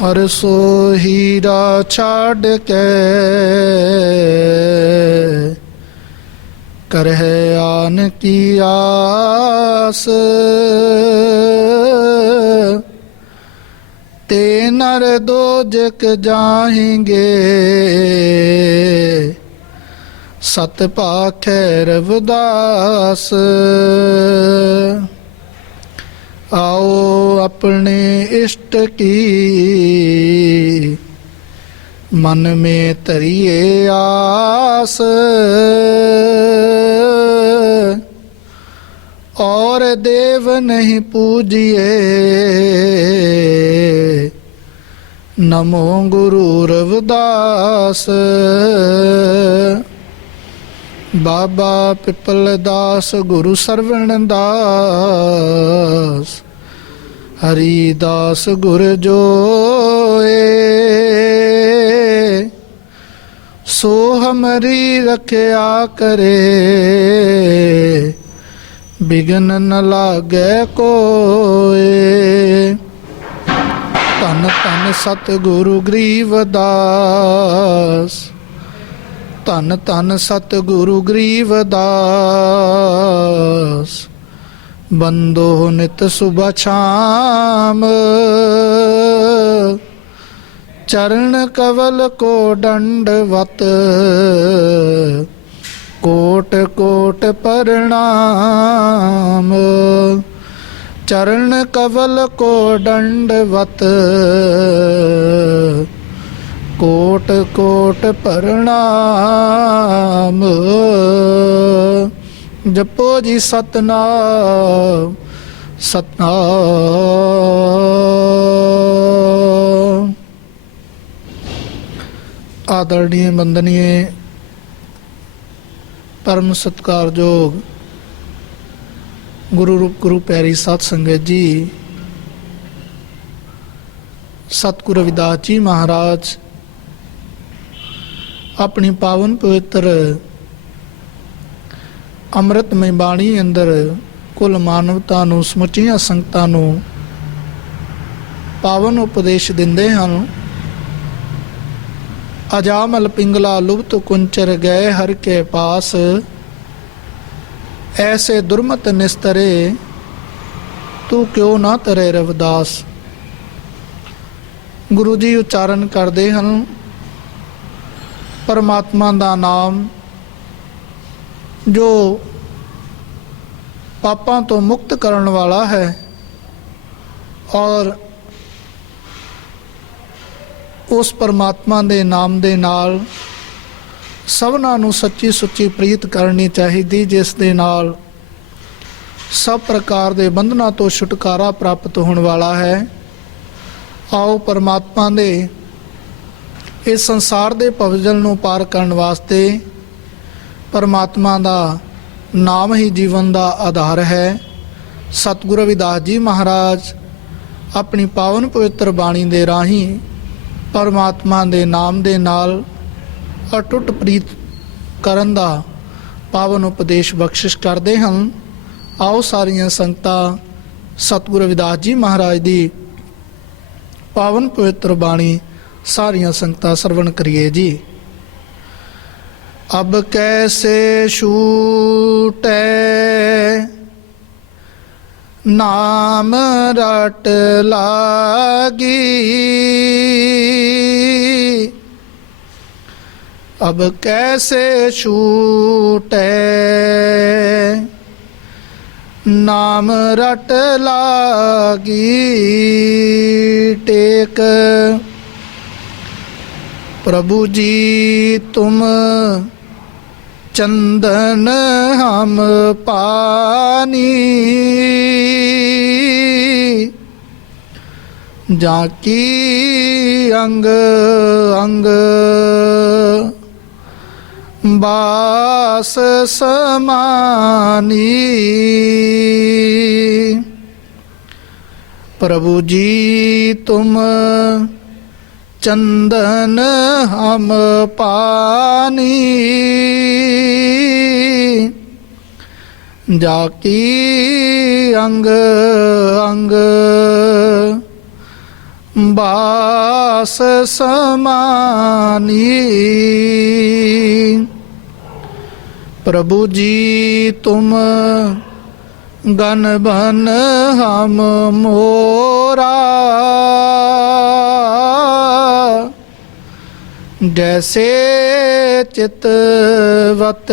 हर सो हीरा छाड़ के करह आन की आस। ते नर दोजक जाएंगे सत पाखै रविदास। आओ अपने इष्ट की मन में तरिए आस। और देव नहीं पूजिए नमो गुरु रविदास। बाबा पिपल दास गुरु सरवण दास हरिदास गुर जोए। सो हमारी रखया करे बिघन न लागे कोए। धन धन सतगुरु गरीवदास धन धन सतगुरु गरीवदास। बंदो नित सुबह शाम चरण कवल को दंडवत। कोट कोट प्रणाम चरण कवल को दंडवत। कोट कोट प्रणाम। जपो जी सतनाम सतनाम। आदरणीय वंदनीय परम सत्कारयोग गुरु रूप गुरु प्यारी साध संगत जी, सतगुरु रविदास जी महाराज अपनी पावन पवित्र ਅੰਮ੍ਰਿਤਮਈ ਬਾਣੀ ਅੰਦਰ ਕੁੱਲ ਮਾਨਵਤਾ ਨੂੰ ਸਮੁੱਚੀਆਂ ਸੰਗਤਾਂ ਨੂੰ ਪਾਵਨ ਉਪਦੇਸ਼ ਦਿੰਦੇ ਹਨ। ਅਜਾਮਲ ਪਿੰਗਲਾ ਲੁਭਤ ਕੁੰਚਰ ਗਏ ਹਰ ਕੇ ਪਾਸ। ਐਸੇ ਦੁਰਮਤ ਨਿਸਤਰੇ ਤੂੰ ਕਿਉਂ ਨਾ ਤਰੇ ਰਵਿਦਾਸ। ਗੁਰੂ ਜੀ ਉਚਾਰਨ ਕਰਦੇ ਹਨ ਪਰਮਾਤਮਾ ਦਾ ਨਾਮ जो पापां तो मुक्त करन वाला है और उस परमात्मा दे नाम दे नाल सबना नूं सच्ची सुच्ची प्रीत करनी चाहिदी, जिस दे नाल सब प्रकार दे बंधना तो छुटकारा प्राप्त होने वाला है। आओ परमात्मा दे इस संसार दे भवजल नूं पार करन वास्ते परमात्मा का नाम ही जीवन का आधार है। सतगुरु रविदास जी महाराज अपनी पावन पवित्र बाणी दे राही परमात्मा के नाम दे नाल अटुट प्रीत करन दा पावन उपदेश बख्शिश करते हैं। आओ सारियां संगतां सतगुरु रविदास जी महाराज की पावन पवित्र बाणी सारियां संगतां सरवण करिए जी। अब कैसे छूटे नाम रट लागी। अब कैसे छूटे नाम रट लागी। टेक प्रभु जी तुम चंदन हम पानी। जाकी अंग अंग बास समानी। प्रभु जी तुम चंदन हम पानी। जाकी अंग अंग बास समानी। प्रभु जी तुम गन बन हम मोरा, जैसे चितवत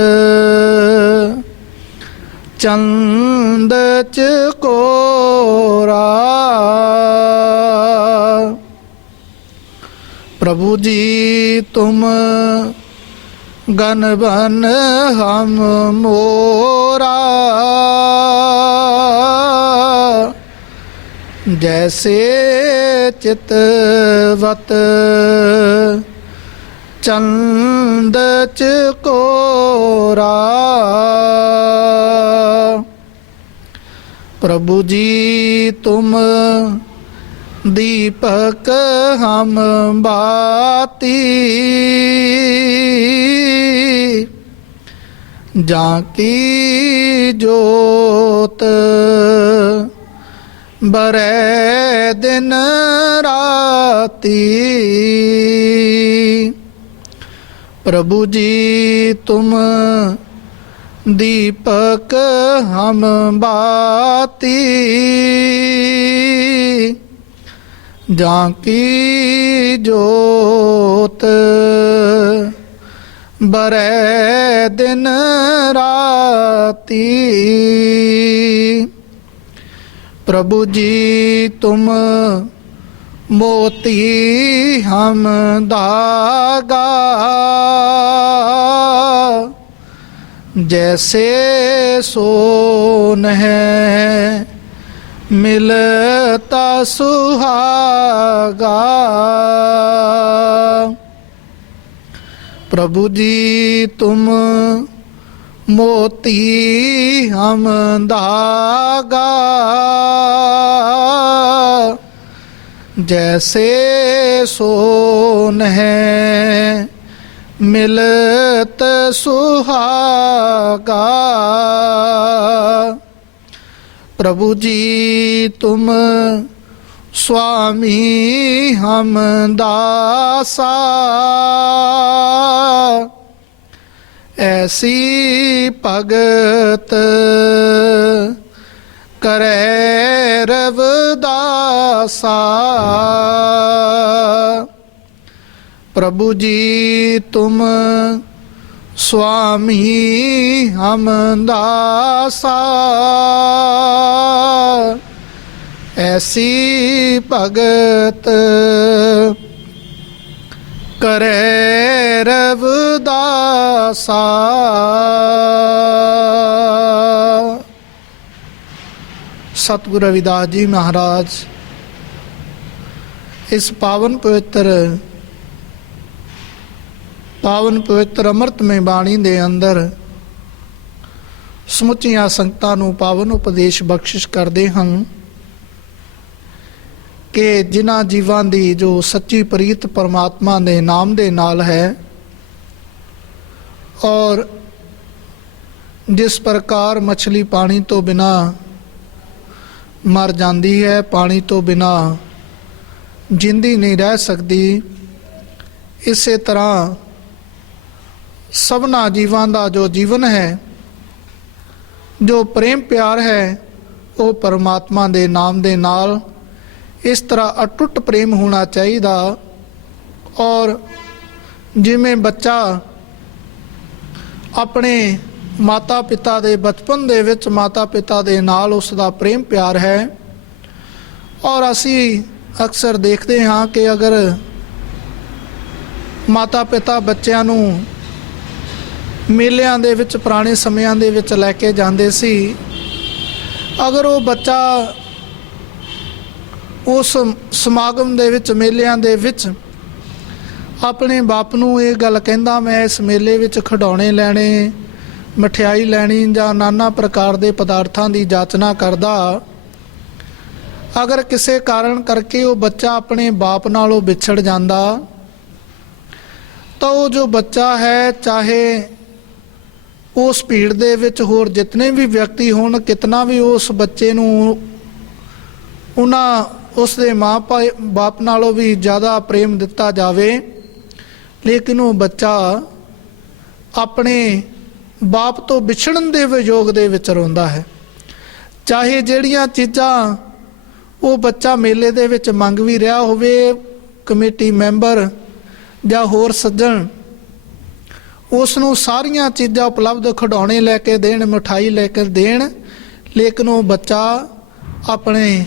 चंद चकोरा। प्रभु जी तुम गन बन हम मोरा, जैसे चितवत चंद चकोरा। प्रभु जी तुम दीपक हम बाती, जाकी जोत बरै दिन राती। प्रभु जी तुम दीपक हम बाती, जाकी जोत बरै दिन राती। प्रभु जी तुम मोती हम धागा, जैसे सोन है मिलता सुहागा। प्रभु जी तुम मोती हम धागा, जैसे सोन है मिलत सुहागा। प्रभु जी तुम स्वामी हम दासा, ऐसी भगत करे रवदासा। प्रभु जी तुम स्वामी हम दासा, ऐसी भगत करे रवदासा। सतगुरु रविदास जी महाराज इस पावन पवित्र अमृतमय बाणी ਦੇ ਅੰਦਰ ਸਮੁੱਚੀਆਂ ਸੰਗਤਾਂ ਨੂੰ ਪਾਵਨ ਉਪਦੇਸ਼ ਬਖਸ਼ਿਸ਼ ਕਰਦੇ ਹਨ ਕਿ ਜਿਨ੍ਹਾਂ ਜੀਵਾਂ ਦੀ ਜੋ ਸੱਚੀ ਪ੍ਰੀਤ ਪਰਮਾਤਮਾ ਦੇ ਨਾਮ ਦੇ ਨਾਲ ਹੈ और जिस प्रकार मछली पानी तो बिना मर जाती है, पानी तो बिना जिंदी नहीं रह सकती, इस तरह सबना जीवां दा जो जीवन है, जो प्रेम प्यार है, वो परमात्मा दे नाम दे नाल इस तरह अटुट प्रेम होना चाहिए। और जिमें बच्चा अपने माता पिता दे बचपन दे विच माता पिता दे नाल उसका प्रेम प्यार है, और असी अक्सर देखते हाँ कि अगर माता पिता बच्चों नूं मेलिਆਂ ਦੇ ਵਿੱਚ ਪੁਰਾਣੇ ਸਮਿਆਂ ਦੇ ਵਿੱਚ ਲੈ ਕੇ ਜਾਂਦੇ ਸੀ, अगर वो बच्चा उस समागम ਦੇ ਵਿੱਚ ਮੇਲਿਆਂ ਦੇ ਵਿੱਚ ਆਪਣੇ ਬਾਪ ਨੂੰ ਇਹ ਗੱਲ ਕਹਿੰਦਾ ਮੈਂ ਇਸ ਮੇਲੇ ਵਿੱਚ ਖਿਡੌਣੇ ਲੈਣੇ, ਮਠਿਆਈ ਲੈਣੀ ਜਾਂ ਨਾਨਾ ਪ੍ਰਕਾਰ ਦੇ ਪਦਾਰਥਾਂ ਦੀ ਜਾਚਨਾ ਕਰਦਾ, ਅਗਰ ਕਿਸੇ ਕਾਰਨ ਕਰਕੇ ਉਹ ਬੱਚਾ ਆਪਣੇ ਬਾਪ ਨਾਲੋਂ ਵਿਛੜ ਜਾਂਦਾ ਤਾਂ ਉਹ ਜੋ ਬੱਚਾ ਹੈ, ਚਾਹੇ ਉਸ ਭੀੜ ਦੇ ਵਿੱਚ ਹੋਰ ਜਿਤਨੇ ਵੀ ਵਿਅਕਤੀ ਹੋਣ, ਕਿਤਨਾ ਵੀ ਉਸ ਬੱਚੇ ਨੂੰ ਉਹਨਾਂ ਉਸ ਦੇ ਮਾਂ ਬਾਪ ਨਾਲੋਂ ਵੀ ਜ਼ਿਆਦਾ ਪ੍ਰੇਮ ਦਿੱਤਾ ਜਾਵੇ, ਲੇਕਿਨ ਉਹ ਬੱਚਾ ਆਪਣੇ ਬਾਪ ਤੋਂ ਵਿਛੜਨ ਦੇ ਵਿਯੋਗ ਦੇ ਵਿੱਚ ਰੋਂਦਾ ਹੈ। ਚਾਹੇ ਜਿਹੜੀਆਂ ਚੀਜ਼ਾਂ ਉਹ ਬੱਚਾ ਮੇਲੇ ਦੇ ਵਿੱਚ ਮੰਗ ਵੀ ਰਿਹਾ ਹੋਵੇ, ਕਮੇਟੀ ਮੈਂਬਰ ਜਾਂ ਹੋਰ ਸੱਜਣ ਉਸ ਨੂੰ ਸਾਰੀਆਂ ਚੀਜ਼ਾਂ ਉਪਲਬਧ, ਖਿਡੌਣੇ ਲੈ ਕੇ ਦੇਣ, ਮਿਠਾਈ ਲੈ ਕੇ ਦੇਣ, ਲੇਕਿਨ ਉਹ ਬੱਚਾ ਆਪਣੇ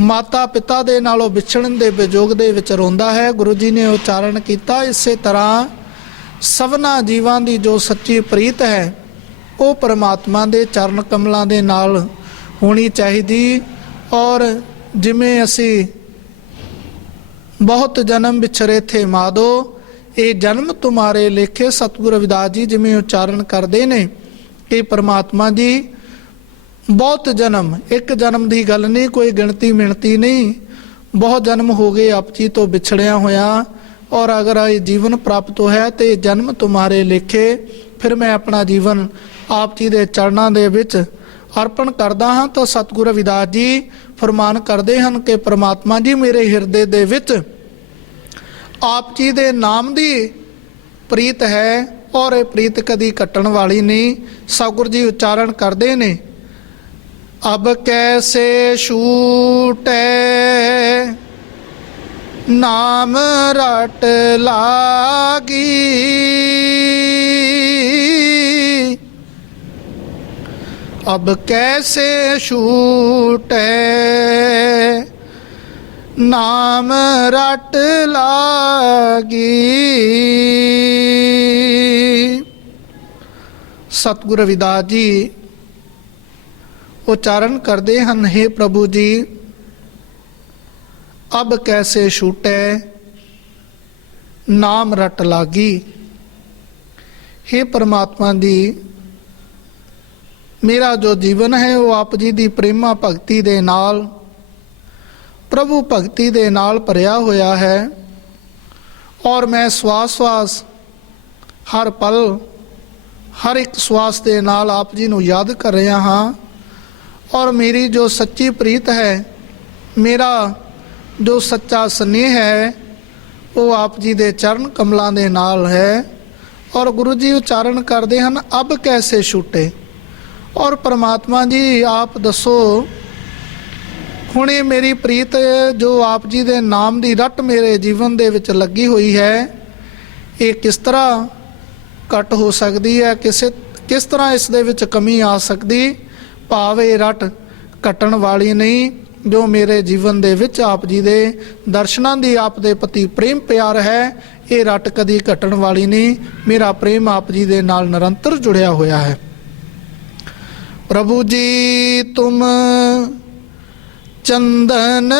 ਮਾਤਾ ਪਿਤਾ ਦੇ ਨਾਲੋਂ ਵਿਛੜਨ ਦੇ ਵਿਯੋਗ ਦੇ ਵਿੱਚ ਰੋਂਦਾ ਹੈ। ਗੁਰੂ ਜੀ ਨੇ ਉਚਾਰਨ ਕੀਤਾ, ਇਸੇ ਤਰ੍ਹਾਂ ਸਭਨਾ ਜੀਵਾਂ ਦੀ ਜੋ ਸੱਚੀ ਪ੍ਰੀਤ ਹੈ ਉਹ ਪਰਮਾਤਮਾ ਦੇ ਚਰਨ ਕਮਲਾਂ ਦੇ ਨਾਲ ਹੋਣੀ ਚਾਹੀਦੀ। ਔਰ ਜਿਵੇਂ ਅਸੀਂ ਬਹੁਤ ਜਨਮ ਵਿਛਰੇ ਥੇ ਮਾਦੋ, ਇਹ ਜਨਮ ਤੁਮਾਰੇ ਲੇਖੇ, ਸਤਿਗੁਰੂ ਰਵਿਦਾਸ ਜੀ ਜਿਵੇਂ ਉਚਾਰਨ ਕਰਦੇ ਨੇ ਕਿ ਪਰਮਾਤਮਾ ਜੀ ਬਹੁਤ ਜਨਮ, ਇੱਕ ਜਨਮ ਦੀ ਗੱਲ ਨਹੀਂ, ਕੋਈ ਗਿਣਤੀ ਮਿਣਤੀ ਨਹੀਂ, ਬਹੁਤ ਜਨਮ ਹੋ ਗਏ ਆਪ ਜੀ ਤੋਂ ਵਿਛੜਿਆ ਹੋਇਆ, ਔਰ ਅਗਰ ਇਹ ਜੀਵਨ ਪ੍ਰਾਪਤ ਹੋਇਆ ਤੇ ਜਨਮ ਤੁਮਾਰੇ ਲੇਖੇ, ਫਿਰ ਮੈਂ ਆਪਣਾ ਜੀਵਨ ਆਪ ਜੀ ਦੇ ਚਰਨਾਂ ਦੇ ਵਿੱਚ ਅਰਪਣ ਕਰਦਾ ਹਾਂ। ਤਾਂ ਸਤਿਗੁਰੂ ਰਵਿਦਾਸ ਜੀ ਫਰਮਾਨ ਕਰਦੇ ਹਨ ਕਿ ਪਰਮਾਤਮਾ ਜੀ ਮੇਰੇ ਹਿਰਦੇ ਦੇ ਵਿੱਚ ਆਪ ਜੀ ਦੇ ਨਾਮ ਦੀ ਪ੍ਰੀਤ ਹੈ, ਔਰ ਇਹ ਪ੍ਰੀਤ ਕਦੀ ਘਟਣ ਵਾਲੀ ਨਹੀਂ। ਸਤਿਗੁਰੂ ਜੀ ਉਚਾਰਨ ਕਰਦੇ ਨੇ, ਅਬ ਕੈਸੇ ਛੂਟੈ ਨਾਮ ਰਟ ਲਾਗੀ, अब कैसे छूटे नाम रट लागी। सतगुरु रविदास जी उच्चारण करते हैं, हे प्रभु जी अब कैसे छूटे नाम रट लागी। हे परमात्मा दी मेरा जो जीवन है वो आप जी की प्रेमा भगती दे नाल, प्रभु भगती दे नाल भरिया होया है, और मैं श्वास श्वास हर पल हर एक श्वास के नाल आप जी नूं याद कर रहा हाँ। और मेरी जो सच्ची प्रीत है, मेरा जो सच्चा स्नेह है वो आप जी दे चरण कमलों दे नाल है। और गुरु जी उच्चारण करते हैं, अब कैसे छूटे। और परमात्मा जी आप दसो, हुणे मेरी प्रीत जो आप जी दे नाम दी रट मेरे जीवन दे विच लगी हुई है, ये किस तरह घट हो सकती है, किस तरह इस दे विच कमी आ सकती। भाव ये रट घटण वाली नहीं, जो मेरे जीवन दे विच आप जी दे दर्शनां दी आप दे प्रति प्रेम प्यार है, ये रट कदी घटण वाली नहीं। मेरा प्रेम आप जी दे नाल निरंतर जुड़िया होया है। प्रभु जी तुम चंदन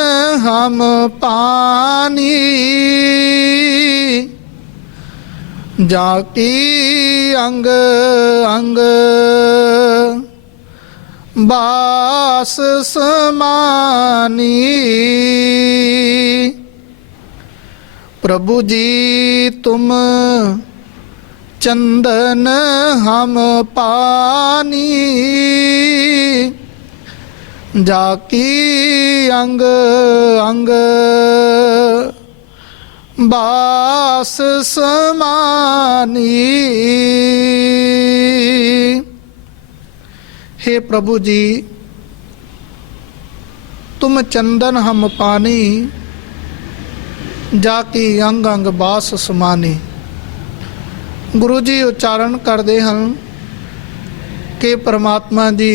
हम पानी, जाकी अंग अंग बास समानी। प्रभु जी तुम चंदन हम पानी, जाकी अंग अंग बास समानी। हे प्रभु जी तुम चंदन हम पानी, जाकी अंग अंग बास समानी। गुरु जी उच्चारण करते हैं कि परमात्मा जी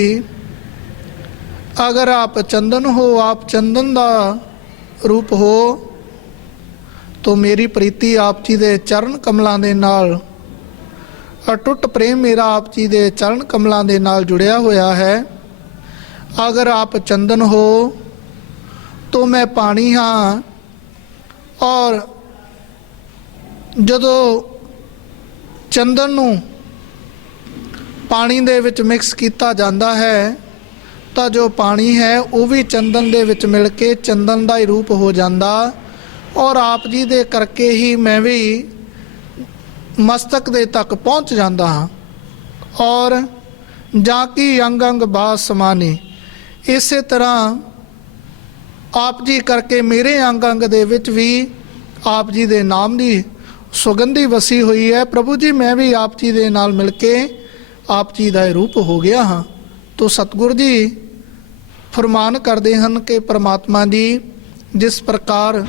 अगर आप चंदन हो, आप चंदन का रूप हो, तो मेरी प्रीति आप जी दे चरण कमलों दे नाल, अटुट प्रेम मेरा आप जी दे चरण कमलों दे नाल जुड़िया होया है। अगर आप चंदन हो तो मैं पानी हाँ, और जदों चंदन नूं पानी दे विच मिक्स किया जाता है तो जो पानी है वो भी चंदन दे विच मिल के चंदन का ही रूप हो जाता। और आप जी दे करके ही मैं भी मस्तक दे तक पहुँच जाता हाँ। और जाकी अंग अंग बास समानी। इस तरह ਆਪ ਜੀ ਕਰਕੇ ਮੇਰੇ ਅੰਗ ਅੰਗ ਦੇ ਵਿੱਚ ਵੀ ਆਪ ਜੀ ਦੇ ਨਾਮ ਦੀ ਸੁਗੰਧੀ ਵਸੀ ਹੋਈ ਹੈ। ਪ੍ਰਭੂ ਜੀ ਮੈਂ ਵੀ ਆਪ ਜੀ ਦੇ ਨਾਲ ਮਿਲ ਕੇ ਆਪ ਜੀ ਦਾ ਰੂਪ ਹੋ ਗਿਆ ਹਾਂ। ਤੋ ਸਤਿਗੁਰੂ ਜੀ ਫਰਮਾਨ ਕਰਦੇ ਹਨ ਕਿ ਪਰਮਾਤਮਾ ਜੀ ਜਿਸ ਪ੍ਰਕਾਰ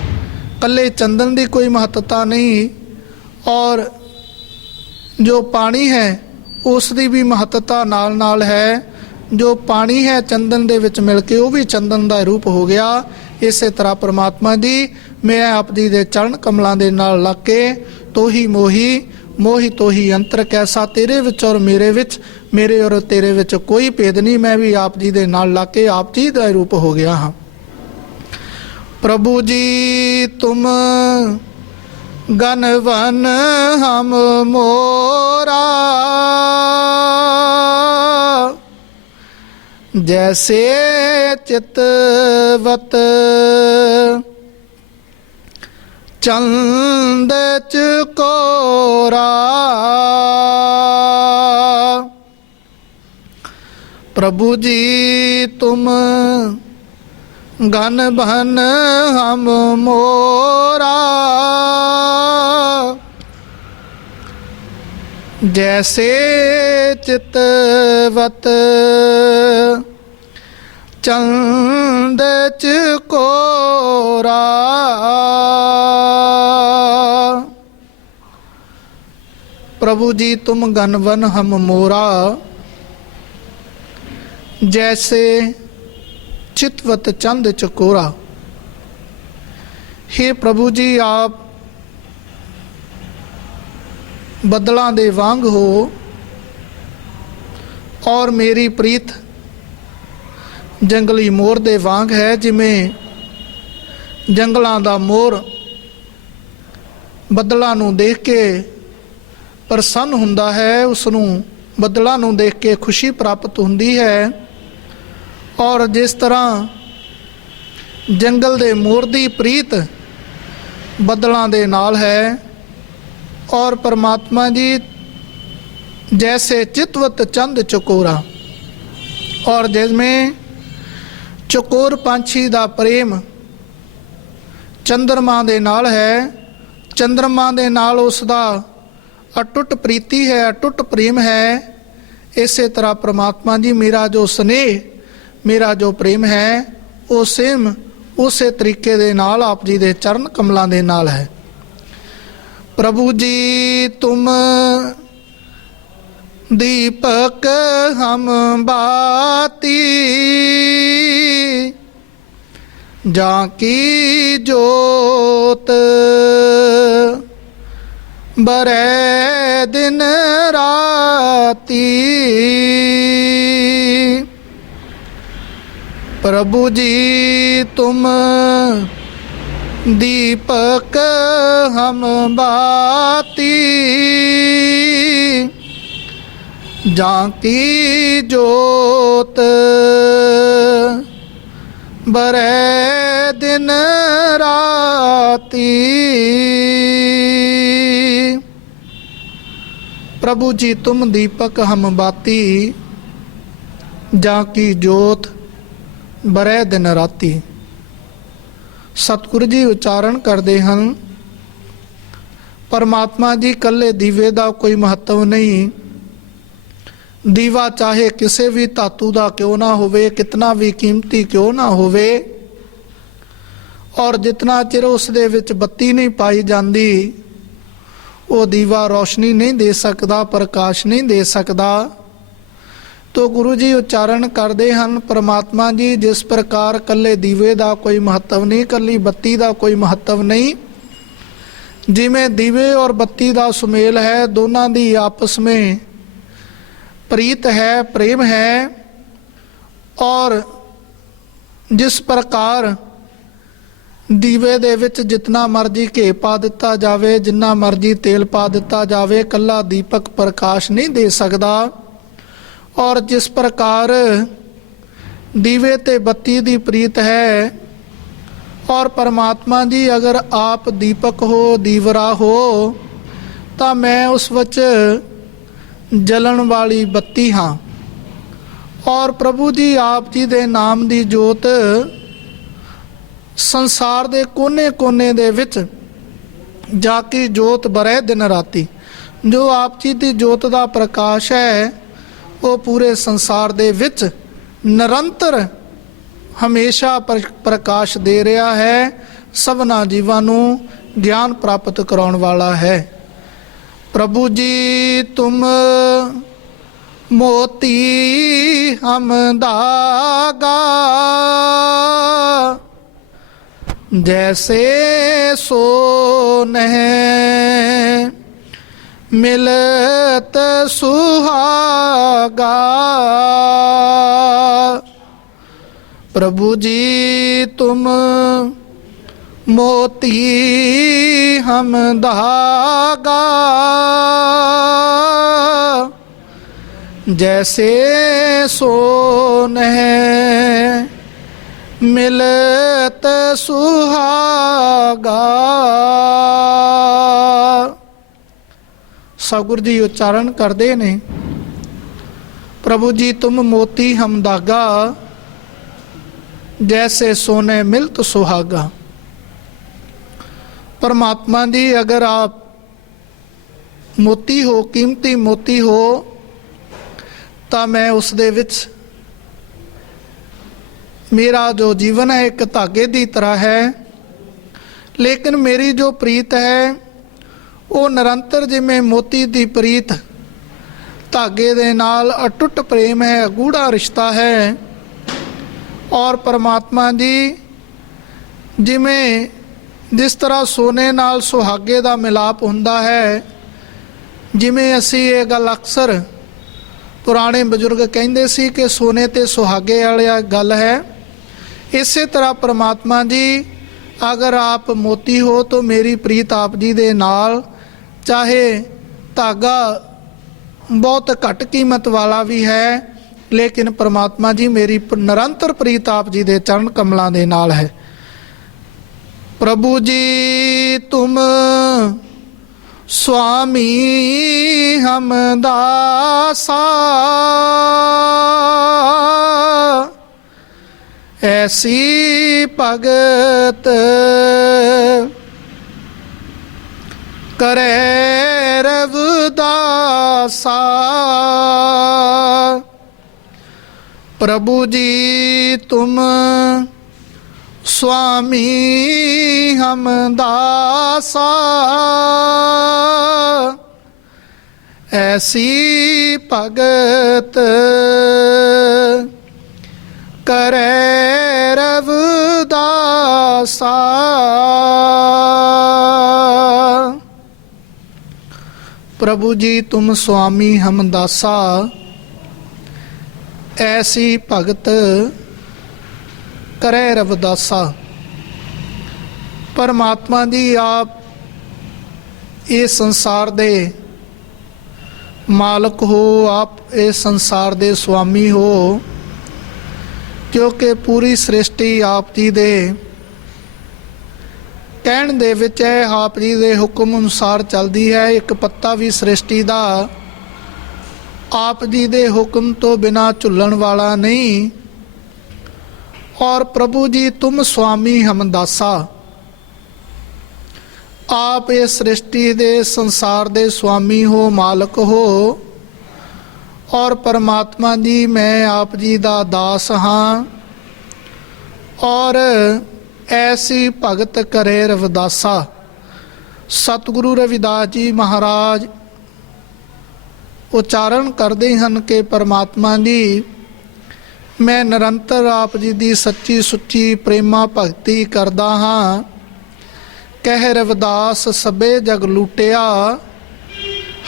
ਕੱਲੇ ਚੰਦਨ ਦੀ ਕੋਈ ਮਹੱਤਤਾ ਨਹੀਂ ਔਰ ਜੋ ਪਾਣੀ ਹੈ ਉਸ ਦੀ ਵੀ ਮਹੱਤਤਾ ਨਾਲ ਨਾਲ ਹੈ। ਜੋ ਪਾਣੀ ਹੈ ਚੰਦਨ ਦੇ ਵਿੱਚ ਮਿਲ ਕੇ ਉਹ ਵੀ ਚੰਦਨ ਦਾ ਰੂਪ ਹੋ ਗਿਆ। ਇਸੇ ਤਰ੍ਹਾਂ ਪਰਮਾਤਮਾ ਜੀ ਮੈਂ ਆਪ ਜੀ ਦੇ ਚਰਨ ਕਮਲਾਂ ਦੇ ਨਾਲ ਲੱਗ ਕੇ ਤੋਹੀ ਮੋਹੀ ਤੋਹੀ ਅੰਤਰ ਕੈਸਾ ਤੇਰੇ ਵਿੱਚ ਔਰ ਮੇਰੇ ਵਿੱਚ, ਮੇਰੇ ਔਰ ਤੇਰੇ ਵਿੱਚ ਕੋਈ ਭੇਦ ਨਹੀਂ। ਮੈਂ ਵੀ ਆਪ ਜੀ ਦੇ ਨਾਲ ਲੱਗ ਕੇ ਆਪ ਜੀ ਦਾ ਰੂਪ ਹੋ ਗਿਆ ਹਾਂ। ਪ੍ਰਭੂ ਜੀ ਤੁਮ ਗਨਵਨ ਹਮ ਮੋਰਾ, ਜੈਸੇ ਚਿਤਵਤ ਚੰਦ ਚਕੋਰਾ। ਪ੍ਰਭੂ ਜੀ ਤੁਮ ਗਨ ਬਨ ਹਮ ਮੋਰਾ, ਜੈਸੇ ਚਿਤਵਤ ਚੰਦ ਚਕੋਰਾ। प्रभु जी तुम गनवन हम मोरा, जैसे चितवत चंद चकोरा। हे प्रभु जी आप बदलों दे वांग हो और मेरी प्रीत जंगली मोर दे वांग है। जिमें जंगलों का मोर बदलों नूं देख के प्रसन्न हुंदा है, उसनूं बदलों नूं देख के खुशी प्राप्त हुंदी है। और जिस तरह जंगल दे मोर दी प्रीत बदलों दे नाल है, और परमात्मा जी जैसे चितवत चंद चकोरा, और जिसमें चकोर पंछी दा प्रेम चंद्रमा दे नाल है, चंद्रमा दे नाल उसदा अटुट प्रीति है, अटुट प्रेम है। इसे तरह परमात्मा जी मेरा जो स्नेह, मेरा जो प्रेम है वो सेम उस तरीके दे नाल आप जी दे चरण कमलों दे नाल है। प्रभु जी तुम दीपक हम बाती, जाकी जोत बरै दिन राती। प्रभु जी तुम दीपक हम बाती, जाकी जोत बरै दिन राती। प्रभु जी तुम दीपक हम बाती, जाकी जोत बरै दिन राती। सतगुरु जी उच्चारण करते हैं परमात्मा जी कल्ले दीवे का कोई महत्व नहीं। दीवा चाहे किसी भी धातु का क्यों ना होवे, कितना भी कीमती क्यों ना होवे, और जितना चिर उस दे विच बत्ती नहीं पाई जाती वो दीवा रोशनी नहीं दे सकता, प्रकाश नहीं दे सकता। तो गुरु जी उच्चारण करते हैं परमात्मा जी जिस प्रकार कल्ले दीवे का कोई महत्व नहीं, कल्ली बत्ती का कोई महत्व नहीं, जिमें दीवे और बत्ती का सुमेल है, दोनों की आपस में प्रीत है, प्रेम है। और जिस प्रकार दीवे दे विच जितना मर्जी घे पा दिता जावे, जिन्ना मर्जी तेल पा दिता जावे, कल्ला दीपक प्रकाश नहीं दे सकता। और जिस प्रकार दीवे ते बत्ती दी प्रीत है, और परमात्मा जी अगर आप दीपक हो, दीवरा हो, तो मैं उस वच जलन वाली बत्ती हाँ। और प्रभु जी आप जी दे नाम दी जोत ਸੰਸਾਰ ਦੇ ਕੋਨੇ-ਕੋਨੇ ਦੇ ਵਿੱਚ ਜਾ ਕੇ ਜੋਤ ਬਰੇ ਦਿਨ ਰਾਤੀ। ਜੋ ਆਪ ਜੀ ਦੀ ਜੋਤ ਦਾ ਪ੍ਰਕਾਸ਼ ਹੈ ਉਹ ਪੂਰੇ ਸੰਸਾਰ ਦੇ ਵਿੱਚ ਨਿਰੰਤਰ ਹਮੇਸ਼ਾ ਪ੍ਰਕਾਸ਼ ਦੇ ਰਿਹਾ ਹੈ, ਸਭਨਾ ਜੀਵਾਂ ਨੂੰ ਗਿਆਨ ਪ੍ਰਾਪਤ ਕਰਾਉਣ ਵਾਲਾ ਹੈ। ਪ੍ਰਭੂ ਜੀ ਤੁਮ मोती हम धागा, जैसे सोने मिलत सुहागा। प्रभु जी तुम मोती हम धागा, जैसे सोने मिलत सुहागा। सतगुरु जी उच्चारण करते ने, प्रभु जी तुम मोती हम धागा, जैसे सोने मिलत सुहागा। परमात्मा जी अगर आप मोती हो, कीमती मोती हो, ਤਾਂ ਮੈਂ ਉਸ ਦੇ ਵਿੱਚ ਮੇਰਾ ਜੋ ਜੀਵਨ ਹੈ ਇੱਕ ਧਾਗੇ ਦੀ ਤਰ੍ਹਾਂ ਹੈ, ਲੇਕਿਨ ਮੇਰੀ ਜੋ ਪ੍ਰੀਤ ਹੈ ਉਹ ਨਿਰੰਤਰ ਜਿਵੇਂ ਮੋਤੀ ਦੀ ਪ੍ਰੀਤ ਧਾਗੇ ਦੇ ਨਾਲ ਅਟੁੱਟ ਪ੍ਰੇਮ ਹੈ, ਗੂੜਾ ਰਿਸ਼ਤਾ ਹੈ। ਔਰ ਪਰਮਾਤਮਾ ਜੀ ਜਿਵੇਂ ਜਿਸ ਤਰ੍ਹਾਂ ਸੋਨੇ ਨਾਲ ਸੁਹਾਗੇ ਦਾ ਮਿਲਾਪ ਹੁੰਦਾ ਹੈ, ਜਿਵੇਂ ਅਸੀਂ ਇਹ ਗੱਲ ਅਕਸਰ ਪੁਰਾਣੇ ਬਜ਼ੁਰਗ ਕਹਿੰਦੇ ਸੀ ਕਿ ਸੋਨੇ ਤੇ ਸੁਹਾਗੇ ਵਾਲੀ ਗੱਲ ਹੈ, ਇਸੇ ਤਰ੍ਹਾਂ ਪਰਮਾਤਮਾ ਜੀ ਅਗਰ ਆਪ ਮੋਤੀ ਹੋ ਤਾਂ ਮੇਰੀ ਪ੍ਰੀਤ ਆਪ ਜੀ ਦੇ ਨਾਲ, ਚਾਹੇ ਧਾਗਾ ਬਹੁਤ ਘੱਟ ਕੀਮਤ ਵਾਲਾ ਵੀ ਹੈ, ਲੇਕਿਨ ਪਰਮਾਤਮਾ ਜੀ ਮੇਰੀ ਨਿਰੰਤਰ ਪ੍ਰੀਤ ਆਪ ਜੀ ਦੇ ਚਰਨ ਕਮਲਾਂ ਦੇ ਨਾਲ ਹੈ। ਪ੍ਰਭੂ ਜੀ ਤੁਮ स्वामी हम दासा, ऐसी भगत करे रविदासा। प्रभु जी तुम स्वामी हम दासा, ऐसी भगत करे रविदासा। प्रभु जी तुम स्वामी हम दासा, ऐसी भगत करे रविदासा। परमात्मा जी आप इस संसार दे मालक हो, आप इस संसार दे स्वामी हो, क्योंकि पूरी सृष्टि आप जी दे कहण दे विच है, आप जी दे हुक्म अनुसार चलती है। एक पत्ता भी सृष्टि दा आप जी दे हुक्म तो बिना झुल्लण वाला नहीं। और प्रभु जी तुम स्वामी हम दासा, आप इस सृष्टि दे संसार दे स्वामी हो, मालक हो। और परमात्मा जी मैं आप जी दा दास हाँ, और ऐसी भगत करे रविदासा। सतगुरु रविदास जी महाराज उच्चारण करते हैं कि परमात्मा जी मैं निरंतर आप जी की सच्ची सुच्ची प्रेमा भगती करदा हाँ। कह रविदास सबे जग लूटिया,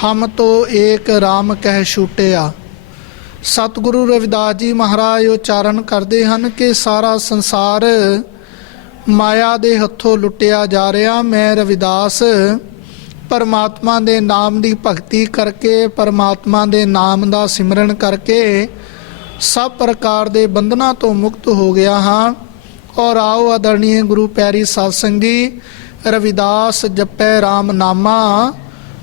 हम तो एक राम कह छूटिया। सतगुरु रविदास जी महाराज उच्चारण करते हैं कि सारा संसार माया दे हथों लुटिया जा रहा, मैं रविदास परमात्मा दे नाम की भगती करके, परमात्मा दे नाम का सिमरन करके सब प्रकार के बंधना तो मुक्त हो गया हाँ। और आओ आदरणीय गुरु प्यारी साध संगत जी, रविदास जपै राम नामा,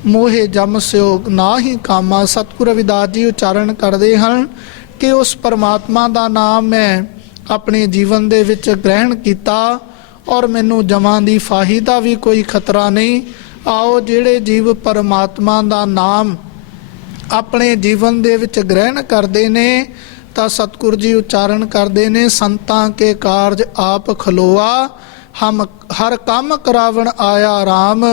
मोहे जम स्योग ना ही कामा। सतगुरु रविदास जी उच्चारण करते हैं कि उस परमात्मा का नाम मैं अपने जीवन दे विच ग्रहण किया, ਔਰ ਮੈਨੂੰ ਜਮਾਂ ਦੀ ਫਾਹੀ ਦਾ ਵੀ ਕੋਈ ਖਤਰਾ ਨਹੀਂ। ਆਓ ਜਿਹੜੇ ਜੀਵ ਪਰਮਾਤਮਾ ਦਾ ਨਾਮ ਆਪਣੇ ਜੀਵਨ ਦੇ ਵਿੱਚ ਗ੍ਰਹਿਣ ਕਰਦੇ ਨੇ ਤਾਂ ਸਤਿਗੁਰੂ ਜੀ ਉਚਾਰਨ ਕਰਦੇ ਨੇ, ਸੰਤਾਂ ਕੇ ਕਾਰਜ ਆਪ ਖਲੋਆ, ਹਮ ਹਰ ਕੰਮ ਕਰਾਵਣ ਆਇਆ ਰਾਮ।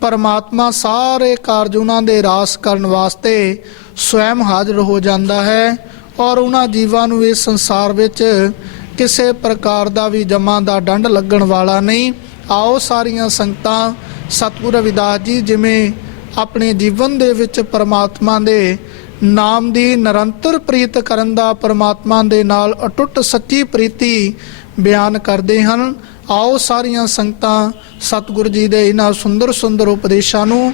ਪਰਮਾਤਮਾ ਸਾਰੇ ਕਾਰਜ ਉਹਨਾਂ ਦੇ ਰਾਸ ਕਰਨ ਵਾਸਤੇ ਸਵੈਮ ਹਾਜ਼ਰ ਹੋ ਜਾਂਦਾ ਹੈ ਔਰ ਉਹਨਾਂ ਜੀਵਾਂ ਨੂੰ ਇਸ ਸੰਸਾਰ ਵਿੱਚ ਕਿਸੇ ਪ੍ਰਕਾਰ ਦਾ ਵੀ ਜਮਾਂ ਦਾ ਡੰਡ ਲੱਗਣ ਵਾਲਾ ਨਹੀਂ। ਆਓ ਸਾਰੀਆਂ ਸੰਗਤਾਂ ਸਤਿਗੁਰੂ ਰਵਿਦਾਸ ਜੀ ਜਿਵੇਂ ਆਪਣੇ ਜੀਵਨ ਦੇ ਵਿੱਚ ਪਰਮਾਤਮਾ ਦੇ ਨਾਮ ਦੀ ਨਿਰੰਤਰ ਪ੍ਰੀਤ ਕਰਨ ਦਾ, ਪਰਮਾਤਮਾ ਦੇ ਨਾਲ ਅਟੁੱਟ ਸੱਚੀ ਪ੍ਰੀਤੀ ਬਿਆਨ ਕਰਦੇ ਹਨ। ਆਓ ਸਾਰੀਆਂ ਸੰਗਤਾਂ ਸਤਿਗੁਰੂ ਜੀ ਦੇ ਇਹਨਾਂ ਸੁੰਦਰ ਸੁੰਦਰ ਉਪਦੇਸ਼ਾਂ ਨੂੰ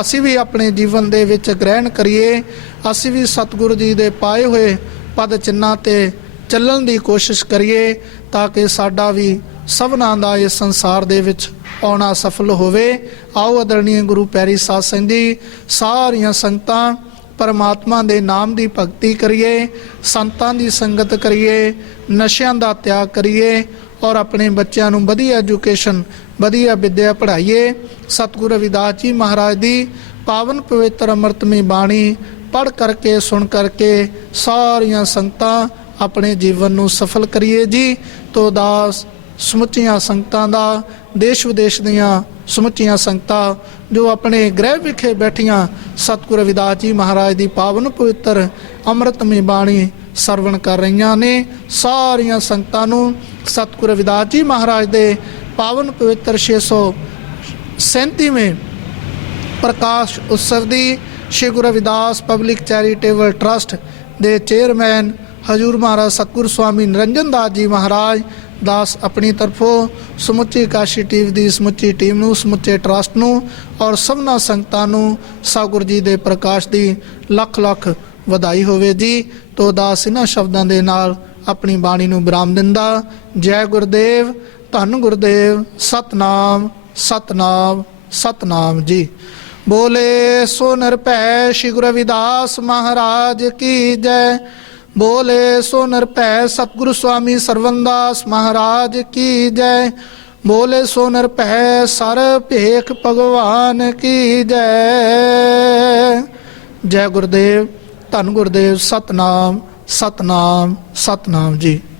ਅਸੀਂ ਵੀ ਆਪਣੇ ਜੀਵਨ ਦੇ ਵਿੱਚ ਗ੍ਰਹਿਣ ਕਰੀਏ। ਅਸੀਂ ਵੀ ਸਤਿਗੁਰੂ ਜੀ ਦੇ ਪਾਏ ਹੋਏ ਪਦ ਚਿੰਨ੍ਹਾਂ 'ਤੇ ਚੱਲਣ ਦੀ ਕੋਸ਼ਿਸ਼ ਕਰੀਏ ਤਾਂ ਕਿ ਸਾਡਾ ਵੀ ਸਭਨਾਂ ਦਾ ਇਸ ਸੰਸਾਰ ਦੇ ਵਿੱਚ ਆਉਣਾ ਸਫਲ ਹੋਵੇ। ਆਓ ਆਦਰਣੀਏ ਗੁਰੂ ਪਿਆਰੀ ਸਾਧ ਸੰਗਤ ਜੀ, ਸਾਰੀਆਂ ਸੰਗਤਾਂ ਪਰਮਾਤਮਾ ਦੇ ਨਾਮ ਦੀ ਭਗਤੀ ਕਰੀਏ, ਸੰਤਾਂ ਦੀ ਸੰਗਤ ਕਰੀਏ, ਨਸ਼ਿਆਂ ਦਾ ਤਿਆਗ ਕਰੀਏ ਔਰ ਆਪਣੇ ਬੱਚਿਆਂ ਨੂੰ ਵਧੀਆ ਐਜੂਕੇਸ਼ਨ, ਵਧੀਆ ਵਿੱਦਿਆ ਪੜ੍ਹਾਈਏ। ਸਤਿਗੁਰੂ ਰਵਿਦਾਸ ਜੀ ਮਹਾਰਾਜ ਦੀ ਪਾਵਨ ਪਵਿੱਤਰ ਅੰਮ੍ਰਿਤਮਈ ਬਾਣੀ ਪੜ੍ਹ ਕਰਕੇ, ਸੁਣ ਕਰਕੇ ਸਾਰੀਆਂ ਸੰਗਤਾਂ ਆਪਣੇ ਜੀਵਨ ਨੂੰ ਸਫਲ ਕਰੀਏ ਜੀ। ਤੋ ਦਾਸ ਸਮੁੱਚੀਆਂ ਸੰਗਤਾਂ ਦਾ, ਦੇਸ਼ ਵਿਦੇਸ਼ ਦੀਆਂ ਸਮੁੱਚੀਆਂ ਸੰਗਤਾਂ ਜੋ ਆਪਣੇ ਗ੍ਰਹਿ ਵਿਖੇ ਬੈਠੀਆਂ ਸਤਿਗੁਰੂ ਰਵਿਦਾਸ ਜੀ ਮਹਾਰਾਜ ਦੀ ਪਾਵਨ ਪਵਿੱਤਰ ਅੰਮ੍ਰਿਤਮਈ ਬਾਣੀ ਸਰਵਣ ਕਰ ਰਹੀਆਂ ਨੇ, ਸਾਰੀਆਂ ਸੰਗਤਾਂ ਨੂੰ ਸਤਿਗੁਰੂ ਰਵਿਦਾਸ ਜੀ ਮਹਾਰਾਜ ਦੇ ਪਾਵਨ ਪਵਿੱਤਰ 637ਵੇਂ ਪ੍ਰਕਾਸ਼ ਉਤਸਵ ਦੀ Shri Guru Ravidas public charitable trust ਦੇ ਚੇਅਰਮੈਨ ਹਜ਼ੂਰ ਮਹਾਰਾਜ ਸਤਿਗੁਰੂ ਸਵਾਮੀ ਨਿਰੰਜਨ ਦਾਸ ਜੀ ਮਹਾਰਾਜ ਦਾਸ ਆਪਣੀ ਤਰਫੋਂ ਸਮੁੱਚੀ ਕਾਸ਼ੀ ਟੀਵੀ ਦੀ ਸਮੁੱਚੀ ਟੀਮ ਨੂੰ, ਸਮੁੱਚੇ ਟਰਸਟ ਨੂੰ ਔਰ ਸਭਨਾਂ ਸੰਗਤਾਂ ਨੂੰ ਸਤਿਗੁਰੂ ਜੀ ਦੇ ਪ੍ਰਕਾਸ਼ ਦੀ ਲੱਖ ਲੱਖ ਵਧਾਈ ਹੋਵੇ ਜੀ। ਤੋ ਦਾਸ ਇਹਨਾਂ ਸ਼ਬਦਾਂ ਦੇ ਨਾਲ ਆਪਣੀ ਬਾਣੀ ਨੂੰ ਵਿਰਾਮ ਦਿੰਦਾ। ਜੈ ਗੁਰਦੇਵ, ਧੰਨ ਗੁਰਦੇਵ, ਸਤਨਾਮ ਸਤਨਾਮ ਸਤਨਾਮ ਜੀ। ਬੋਲੇ ਸੋ ਨਿਰਭੈ ਸ਼੍ਰੀ ਗੁਰੂ ਰਵਿਦਾਸ ਮਹਾਰਾਜ ਕੀ ਜੈ। बोले सो निरभय सतगुरु स्वामी सरवनदास महाराज की जय। बोले सो निरभय सर भेख भगवान की जय। जय गुरुदेव, धन गुरुदेव, सतनाम सतनाम सतनाम जी।